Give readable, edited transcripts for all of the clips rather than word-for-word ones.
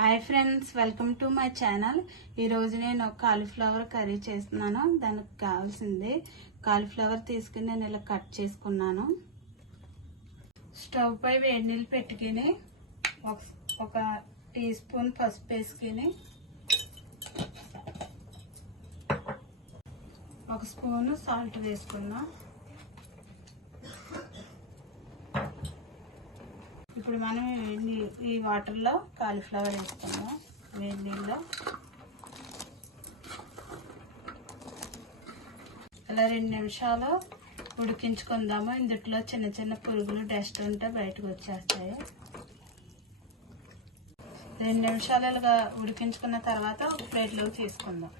Hi friends, welcome to my channel. ఈరోజు నేను cauliflower curry చేస్తున్నాను. దానికి కావాల్సింది కాలీఫ్లవర్ తీసుకుని నేను ఇలా కట్ చేసుకున్నాను. స్టవ్ పై వేడి నీళ్ళు పెట్టుకుని ఒక టీ స్పూన్ పసుపు వేసుకుని ఒక స్పూన్ సాల్ట్ వేసుకున్నాం. ఇప్పుడు మనం ఈ వాటర్లో కాలీఫ్లవర్ వేసుకుందాం. వేడి నీళ్ళలో అలా 2 నిమిషాలు ఉడికించుకుందాము. ఇందులో చిన్న చిన్న పురుగులు డస్ట్ ఉంటే బయటకు వచ్చేస్తాయి. 2 నిమిషాలు ఇలాగా ఉడికించుకున్న తర్వాత ఒక ప్లేట్లో తీసుకుందాం.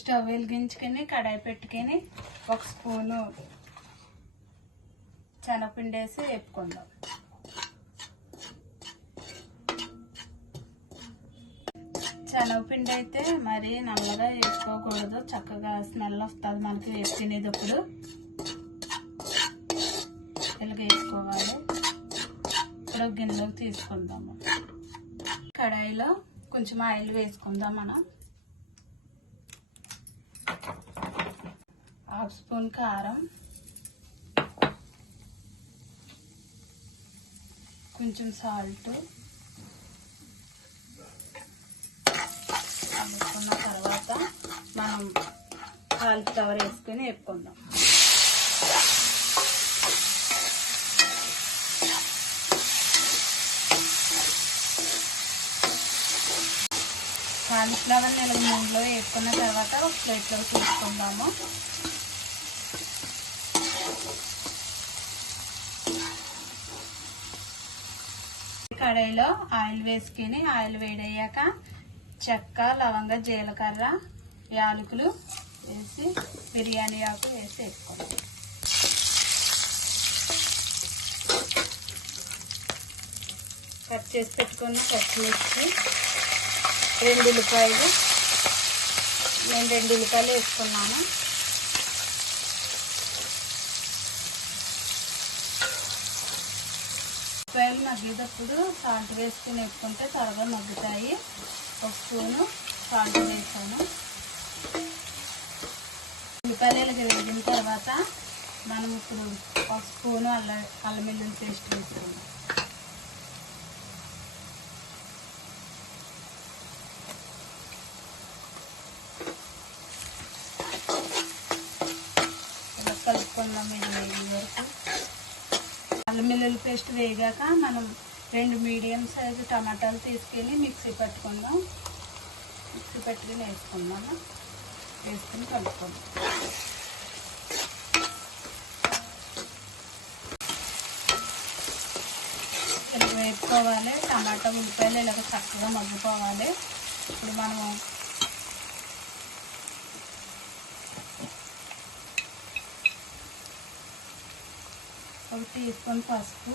స్టవ్ వెలిగించుకొని కడాయి పెట్టుకొని ఒక స్పూను శనగపిండి వేసి వేపుకుందాం. శనగపిండి అయితే మరి నల్లగా వేసుకోకూడదు, చక్కగా స్మెల్ వస్తుంది మనకి వేసి తినేటప్పుడు. ఇలాగ వేసుకోవాలి. ఇప్పుడు గిన్నెలోకి తీసుకుందాము. కడాయిలో కొంచెం ఆయిల్ వేసుకుందాం. మనం 1/2 స్పూన్ కారం, కొంచెం సాల్ట్ వేసుకున్న తర్వాత మనం కాలీఫ్లవర్ వేసుకొని వేపుకుందాం. కాలీఫ్లవర్ నేను నూనెలో వేసుకున్న తర్వాత ఒక ప్లేట్లో తీసుకుందాము. కడాయిలో ఆయిల్ వేసుకుని ఆయిల్ వేడయ్యాక చెక్క, లవంగ, జీలకర్ర, యాలకులు వేసి బిర్యానీ ఆకు వేసి వేసుకోవాలి. కట్ చేసి పెట్టుకుని పచ్చిమిర్చి, 2 ఉల్లిపాయలు, నేను 2 ఉల్లిపాయలు వేసుకున్నాను. ఉల్లిపాయలు మగ్గేటప్పుడు సాల్ట్ వేసుకుని వేసుకుంటే త్వరగా మగ్గుతాయి. 1 స్పూను సాల్ట్ వేసాను. ఉల్లిపాయలు ఇలా వేగిన తర్వాత మనం ఇప్పుడు 1 స్పూను అల్లం వెల్లుల్లి పేస్ట్ వేసుకున్నాం. ఇలా కలుపుకుందాం. ఇది వేగే వరకు. అల్లం వెల్లుల్లి పేస్ట్ వేగాక మనం 2 మీడియం సైజు టమాటాలు తీసుకెళ్ళి మిక్సీ పట్టుకుందాం. మిక్సీ పట్టుకుని వేసుకుందాము. వేసుకుని కలుపుకుందాం. ఇలా వేపుకోవాలి. టమాటా, ఉల్లిపాయలు ఇలాగ చక్కగా మగ్గిపోవాలి. ఇప్పుడు మనం ఒక టీ స్పూన్ పసుపు,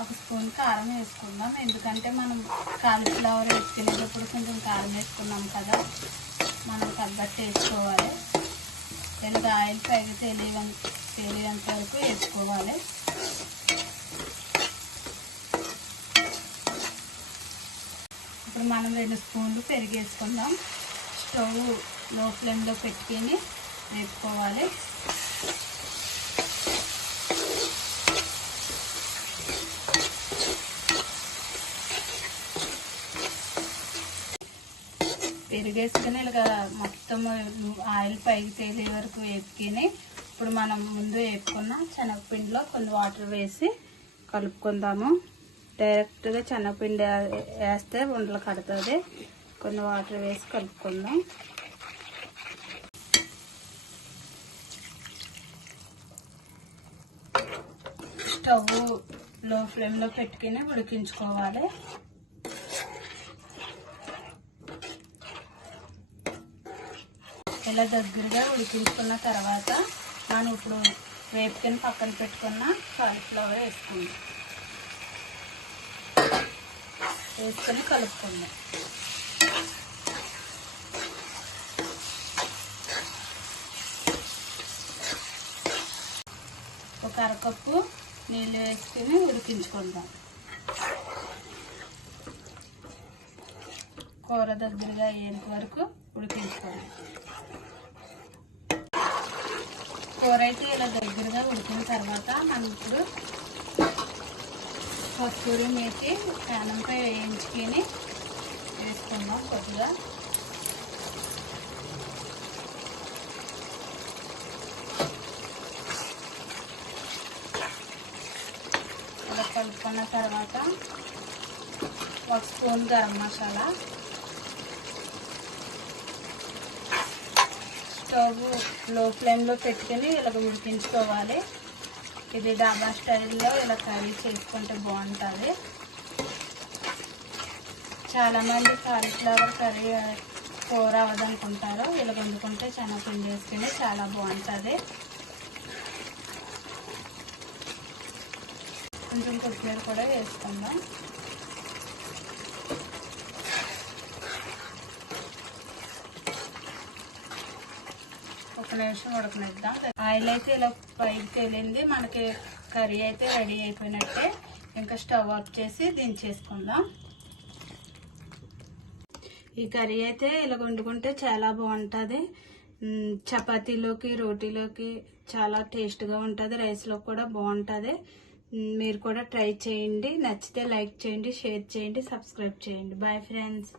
1 స్పూన్ కారం వేసుకుందాం. ఎందుకంటే మనం కాలీఫ్లవర్ వేసుకునేటప్పుడు కొంచెం కారం వేసుకున్నాం కదా, మనం తగ్గట్టు వేసుకోవాలి. ఇలాగ ఆయిల్ పైకి తేలినంత వరకు వేసుకోవాలి. ఇప్పుడు మనం 2 స్పూన్లు పెరుగు వేసుకుందాం. స్టవ్ లో ఫ్లేమ్లో పెట్టుకొని వేపుకోవాలి. పెరుగు వేసుకొని ఇలాగ మొత్తం ఆయిల్ పైకి తేలే వరకు వేపుకొని ఇప్పుడు మనం ముందు వేపుకున్న శనగపిండిలో కొన్ని వాటర్ వేసి కలుపుకుందాము. డైరెక్ట్గా శనగపిండి వేస్తే ఉండలు కడుతుంది. కొన్ని వాటర్ వేసి కలుపుకుందాం. స్టవ్ లో ఫ్లేమ్లో పెట్టుకుని ఉడికించుకోవాలి. ఇలా దగ్గరగా ఉడికించుకున్న తర్వాత మనం ఇప్పుడు వేపుకొని పక్కన పెట్టుకున్న కాలీఫ్లవర్ వేసుకుందాం. వేసుకొని కలుపుకుందాం. ఒక అరకప్పు నీళ్ళు వేసుకుని ఉడికించుకుందాం. కూర దగ్గరగా అయ్యేంత వరకు ఉడికించుకోండి. కూర అయితే ఇలా దగ్గరగా ఉడికిన తర్వాత మనం ఇప్పుడు కస్తూరి మేతి ప్యానంపై వేయించుకొని వేసుకుందాం. కొద్దిగా ఇలా కలుపుకున్న తర్వాత 1 స్పూన్ గరం మసాలా, స్టవ్ లో ఫ్లేమ్లో పెట్టుకుని ఇలా ఉడికించుకోవాలి. ఇది డాబా స్టైల్లో ఇలా కర్రీ చేసుకుంటే బాగుంటుంది. చాలామంది కాలీఫ్లవర్ కర్రీ కూర అవ్వదనుకుంటారు. ఇలా వండుకుంటే శనగపిండి వేసుకుని చాలా బాగుంటుంది. కొంచెం కొత్తిమీర కూడా వేసుకుందాం. ఒక నిమిషం ఉడకనిద్దాం. ఆయిల్ అయితే ఇలా పైకి తేలింది. మనకి కర్రీ అయితే రెడీ అయిపోయినట్టే. ఇంకా స్టవ్ ఆఫ్ చేసి దించేసుకుందాం. ఈ కర్రీ అయితే ఇలా వండుకుంటే చాలా బాగుంటుంది. చపాతీలోకి, రోటీలోకి చాలా టేస్ట్గా ఉంటుంది. రైస్లో కూడా బాగుంటుంది. మీరు కూడా ట్రై చేయండి. నచ్చితే లైక్ చేయండి, షేర్ చేయండి, సబ్స్క్రైబ్ చేయండి. Bye friends.